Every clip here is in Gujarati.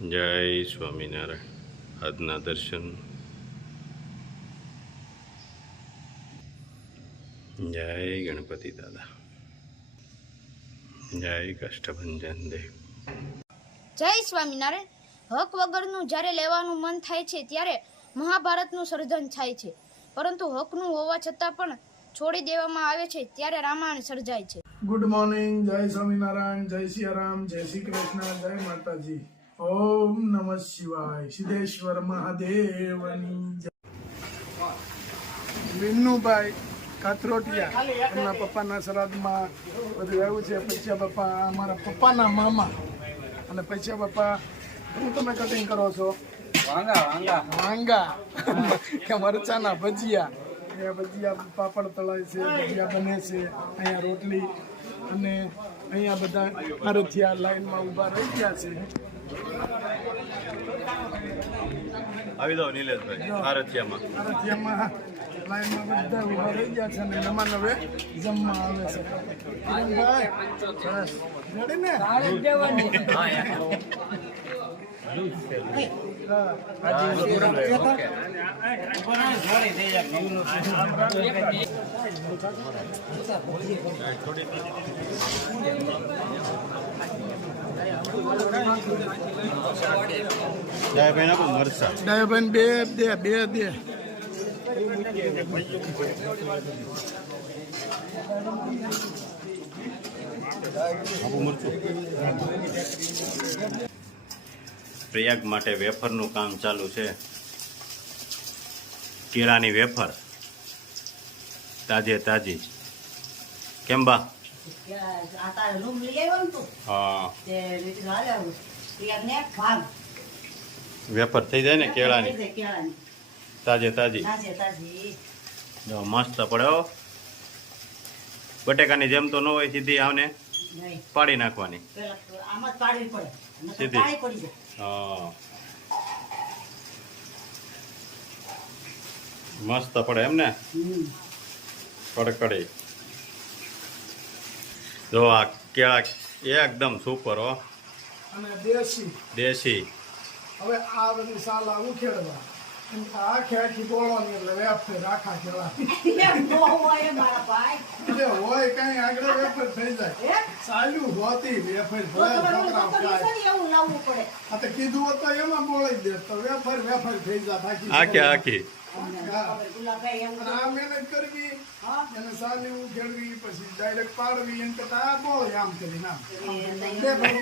જય સ્વામિનારાયણ. આજના દર્શન. જય ગણપતિ દાદા. જય કષ્ટભંજન દેવ. જય સ્વામિનારાયણ. હક વગરનું જ્યારે લેવાનું મન થાય છે ત્યારે મહાભારતનું સર્જન થાય છે, પરંતુ હકનું હોવા છતાં પણ છોડી દેવામાં આવે છે ત્યારે રામાયણ સર્જાય છે. Good morning. જય સ્વામિનારાયણ, જય સિયારામ, જય શ્રી કૃષ્ણ, જય માતાજી. ઓમ નમઃ શિવાય. સિદ્ધેશ્વર મહાદેવની જય. વિન્નુભાઈ કાથરોટિયા એમના પપ્પાના શ્રાદ્ધમાં બધું આવ્યું છે. પૈસા બાપા અમારા પપ્પાના મામા અને પૈસા બાપા શું તમે કટિંગ કરો છો? વાંગા કે મરચાના ભજીયા. અહીંયા ભજીયા પાપડ તળાય છે, ભજીયા બને છે, અહીંયા રોટલી, અને અહીંયા બધા આરથિયા લાઈનમાં ઊભા રહી ગયા છે. આવી દો નિલેશભાઈ. આરથિયામાં લાઈનમાં બધા ઊભા રહી ગયા છે અને મહેમાન હવે જમવા આવે છે. કિરણભાઈ, રેડી ને? ડાયાભાઈ નાખો મરચા. ડાયાભાઈ બે દે. પ્રયાગ માટે વેફરનું કામ ચાલુ છે. કેળાની વેફર તાજે તાજી. કેમ બા? હા, વેફર થઈ જાય ને કેળાની તાજે તાજી. જો મસ્ત પડે હો. બટેકાની જેમ તો ન હોય, સીધી આવને પાડી નાખવાની સીધી. હા, મસ્ત પડે એમ ને, કડકડી. જો આ કેળા એકદમ સુપર હો, અને દેશી. હવે આ બધી સાલા ઉખેડવા આખી આખી બોળવાની એટલે વેફર આખા કેળા હોય કઈ આગળ વેફર થઈ જાય. સાલું હોતી વેફર કીધું હોત તો એમાં બોળી દે તો વેફર થઈ જાય આખી આખી. આ મહેનત કરવી એને સાલી ઉખેડવી પછી ડાયરેક્ટ પાડવી એમ કરતા આ બોળે આમ કરી નામ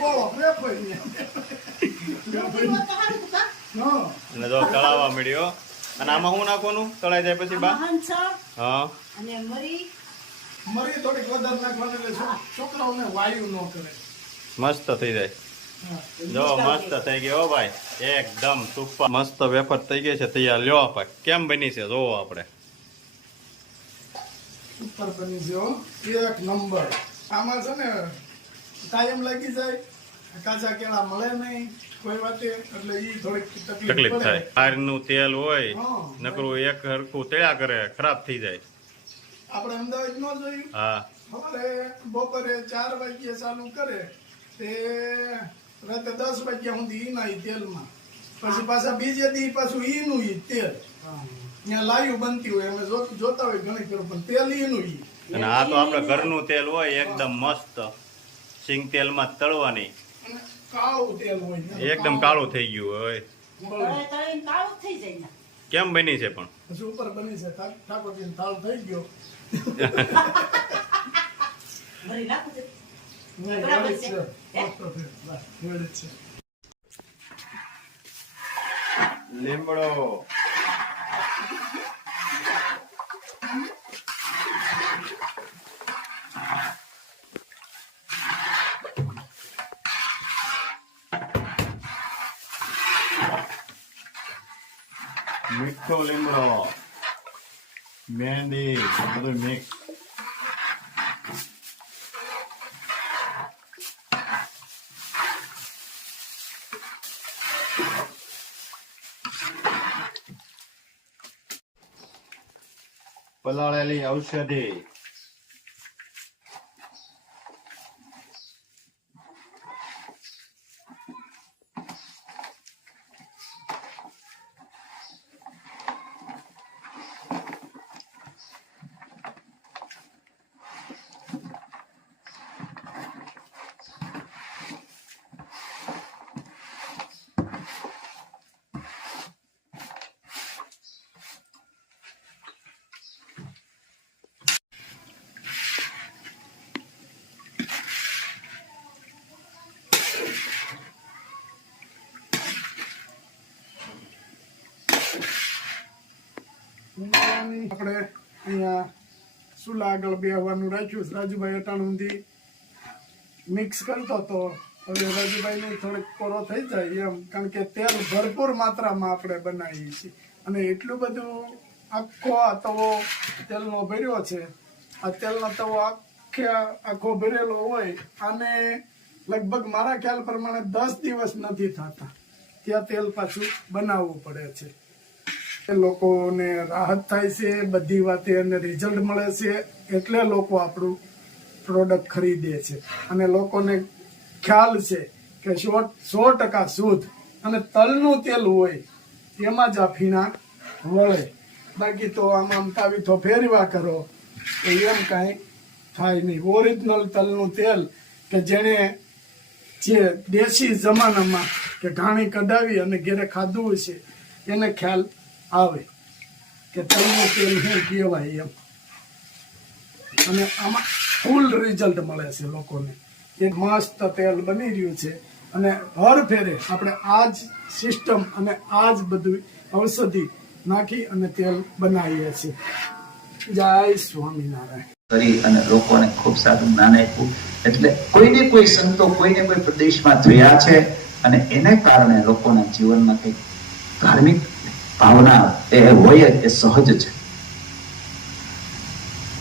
બોળો વેફર. અને જો તળાવવા મળ્યો. અને આમાં શું નાખવાનું તળાઈ જાય પછી બા? હા, મરી થોડીક વધારે નાખવાની એટલે છોકરાઓને વાયુ ન કરે. મસ્ત થઈ જાય. જો મસ્ત થઈ ગયો ભાઈ, એકદમ સુપર. મસ્ત વેફર થઈ ગઈ છે તૈયાર. લ્યો આપણે કેમ બની છે જોવો આપણે. ઉપર બની છે એક નંબર. આમાં છે ને કાયમ લાગી જાય, કાચા કેળા મળે નહીં કોઈ વાતે, એટલે ઈ થોડીક તકલીફ થાય. બહારનું તેલ હોય નકરું એક હરખું તળ્યા કરે, ખરાબ થઈ જાય. આપણે અમદાવાદ ન જોયું? હા, સવારે બપોરે 4 વાગ્યે ચાલુ કરે તે રાતે 10 વાગ્યા સુધી ઈ ના તેલમાં, પછી પાછા બીજે દી પાછું ઈનું ઈ તેલ ત્યાં લાયું બનતી હોય, અમે જોતા હોય ઘણી ખરું, પણ તેલ ઈનું ઈ. અને આ તો આપણે ઘરનું તેલ હોય એકદમ મસ્ત, સિંગ તેલમાં તળવાની. કાળું તેલ હોય, એકદમ કાળું થઈ ગયું હોય. કેમ બની છે પણ? પછી ઉપર બની છે ઠાકોરજી થાળ થઈ ગયો. લીમડો મીઠો લીમડો મહેંદી બધું મિક્સ. પલાળેલી ઔષધિ, આપણે અહીંયા ચૂલા આગળ બેહવાનું રાખ્યું છે. રાજુભાઈ અટાણુંથી મિક્સ કરતો તો હવે રાજુભાઈને થોડીક કોરો થઈ જાય એમ, કારણ કે તેલ ભરપૂર માત્રામાં આપણે બનાવીએ છીએ અને એટલું બધું આખો આ તવો તેલનો ભર્યો છે. આ તેલનો તવો આખો ભરેલો હોય અને લગભગ મારા ખ્યાલ પ્રમાણે 10 દિવસ નથી થતા ત્યાં તેલ પાછું બનાવવું પડે છે. લોકોને રાહત થાય છે બધી વાતે અને રિઝલ્ટ મળે છે એટલે લોકો આપણું પ્રોડક્ટ ખરીદે છે અને લોકોને ખ્યાલ છે કે 100% શુદ્ધ અને તલનું તેલ હોય એમાં જ આ ફીણા વળે. બાકી તો આમ તાવીથો ફેરવા કરો તો એમ કાંઈ થાય નહીં. ઓરિજિનલ તલનું તેલ કે જેણે જે દેશી જમાનામાં કે ઘાણી કઢાવી અને ઘેરે ખાધું છે એને ખ્યાલ આવે કે તલનું તેલ શું કહેવાય એમ. અને આમાં ફૂલ રિઝલ્ટ મળે છે લોકોને. એક મસ્ત તેલ બની રહ્યું છે અને હર ફેરે આપણે આ જ સિસ્ટમ અને આ જ બધું ઔષધિ નાખી અને તેલ બનાવીએ છીએ. જય સ્વામિનારાયણ. કરી અને લોકોને ખૂબ સારું જ્ઞાન આપ્યું. એટલે કોઈને કોઈ સંતો કોઈને કોઈ પ્રદેશમાં થયા છે અને એને કારણે લોકોના જીવનમાં કંઈક ધાર્મિક ભાવના એ હોય એ સહજ છે.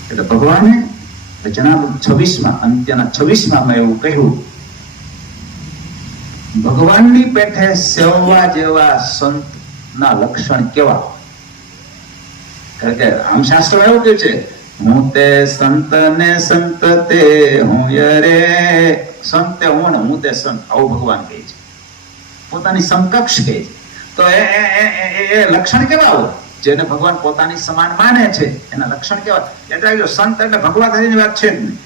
એટલે ભગવાને વચનામૃત 26માં અંત્યના 26માં મેં એવું કહ્યું, ભગવાનની પેઠે સેવવા જેવા સંતના લક્ષણ કેવા? કારણ કે આમ શાસ્ત્ર એવું કહે છે, હું તે સંત ને સંત તે હું રે, સંત તે હું ને હું તે સંત, આવું ભગવાન કહે છે, પોતાની સમકક્ષ કહે છે. તો એ લક્ષણ કેવા હોય? જેને ભગવાન પોતાની સમાન માને છે એના લક્ષણ કેવા? એટલે સંત એટલે ભગવાન વાત છે જ નહીં.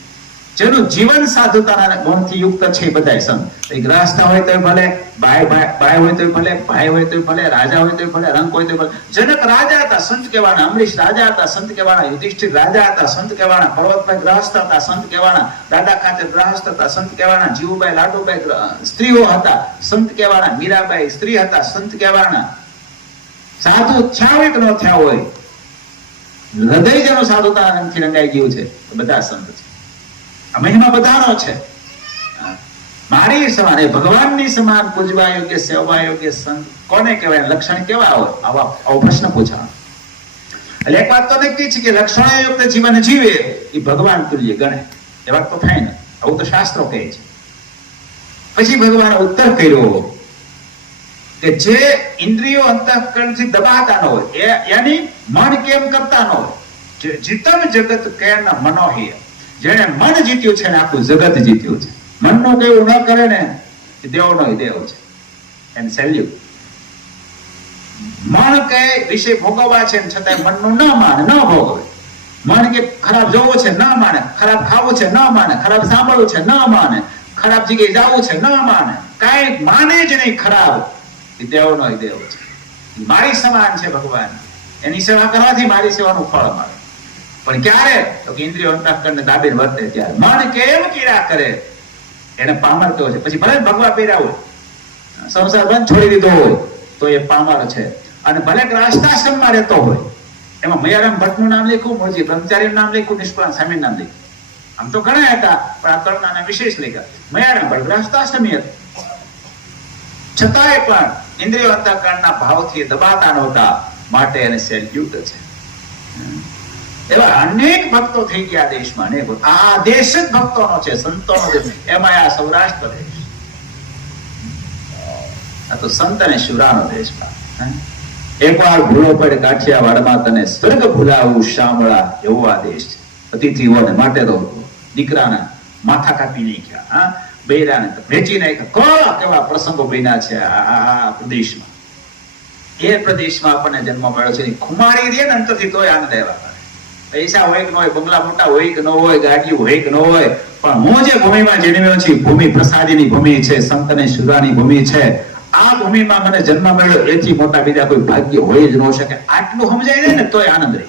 જેનું જીવન સાધુતાના ગુણથી યુક્ત છે એ બધા સંત. ગ્રહસ્થ હોય તો ભલે, બાય હોય તો ભલે, ભાઈ હોય તો ભલે, રાજા હોય તો ભલે, રંગ હોય તો ભલે. જનક રાજા હતા સંત કહેવાના, અમરીશ રાજા હતા સંત કહેવાના, યુધિષ્ઠિર રાજા હતા સંત કહેવાના, પર્વતભાઈ ગ્રહસ્થ હતા સંત કહેવાના, દાદા ખાચર ગ્રહસ્થ હતા સંત કહેવાના, જીવુભાઈ લાડુભાઈ સ્ત્રીઓ હતા સંત કહેવાના, મીરાબાઈ સ્ત્રી હતા સંત કહેવાના. સાધુ છાવિક ન થયા હોય, હૃદય જેનો સાધુતા રંગથી રંગાઈ ગયું છે, બધા સંત છે. આ મહિમા બધાનો છે. મારી સમાન એ ભગવાનની સમાન પૂજવા યોગ્ય સેવા યોગ્ય સંત કોને કહેવાય? લક્ષણ કેવા હોય? આવો પ્રશ્ન પૂછવાનો. એટલે એક વાત તો નક્કી છે કે લક્ષણયુક્ત જીવન જીવે એ ભગવાન તુલ્ય ગણે. એ વાત તો થાય ને, આવું તો શાસ્ત્રો કહે છે. પછી ભગવાન ઉત્તર કર્યો કે જે ઇન્દ્રિયો અંતઃકરણથી દબાતા ન હોય, યાની મન કેમ કરતા ન હોય, જીતમ જગત કેન મનોહિય, જેને મન જીત્યું છે ને આખું જગત જીત્યું છે. મનનું કેવું ન કરે ને એ દેવનો દેવ છે. એમ સેલ્યુટ. મન કે વિષય ભોગવવા છે છતાં મનનું ન માને, ન ભોગવે. મન કે ખરાબ જોવું છે ન માને, ખરાબ ખાવું છે ન માને, ખરાબ સાંભળવું છે ન માને, ખરાબ જગ્યાએ જવું છે ન માને, કાંઈ માને જ નહીં ખરાબ. એ દેવનો દેવ છે. મારી સમાન છે ભગવાન. એની સેવા કરવાથી મારી સેવાનું ફળ મળે. પણ ક્યારે? તો કે ઇન્દ્રિયો અંતઃકરણને દાબીને વર્તે ત્યારે. મન કેમ કીડા કરે એને પામર કહો છે. પછી ભલે ભગવા પહેર્યા હોય, સંસાર બંધ છોડી દીધો હોય તો એ પામર છે. અને ભલે ગ્રહસ્થાશ્રમમાં રહેતો હોય, એમાં મયારામ ભટ્ટનું નામ લખ્યું, મોજી બ્રહ્મચારીનું નામ લખ્યું, નિષ્કળાનંદ સ્વામીનું નામ લખ્યું. આમ તો ઘણા હતા પણ આ ત્રણના વિશેષ લખ્યા. મયારામ ભટ્ટ ગ્રહસ્થાશ્રમી હતા, છતાંય પણ ઇન્દ્રિયો અંતઃકરણના ભાવથી દબાતા નહોતા, માટે એને સેલ્યુટ છે. એવા અનેક ભક્તો થઈ ગયા દેશમાં. અનેક આ દેશ જ ભક્તોનો છે, સંતોનો દેશ. એમાં આ સૌરાષ્ટ્ર દેશ, આ તો સંત અને શિવરાનો દેશ. એકવાર ભૂલો પડે કાઠિયાવાડમાં તને સ્વર્ગ ભૂલાવું શામળા, એવો આ દેશ છે. અતિથિઓને માટે તો દીકરાના માથા કાપી નાખ્યા, બૈરાને વેચી નાખ્યા. કેવા પ્રસંગો બન્યા છે આ પ્રદેશમાં. એ પ્રદેશમાં આપણને જન્મ મળ્યો છે. ખુમારી રે ને અંતરથી તોય આનંદ આવ્યા. પૈસા હોય કે ન હોય, બંગલા મોટા હોય કે ન હોય, ગાડીઓ હોય કે ન હોય, પણ હું જે ભૂમિમાં જન્મ્યો છું, ભૂમિ પ્રસાદીની ભૂમિ છે, સંત અને શુદ્ધાની ભૂમિ છે. આ ભૂમિમાં મને જન્મ મળ્યો, એથી મોટા બીજા કોઈ ભાગ્ય હોય જ ન શકે. આટલું સમજાય ને તોય આનંદ રહે.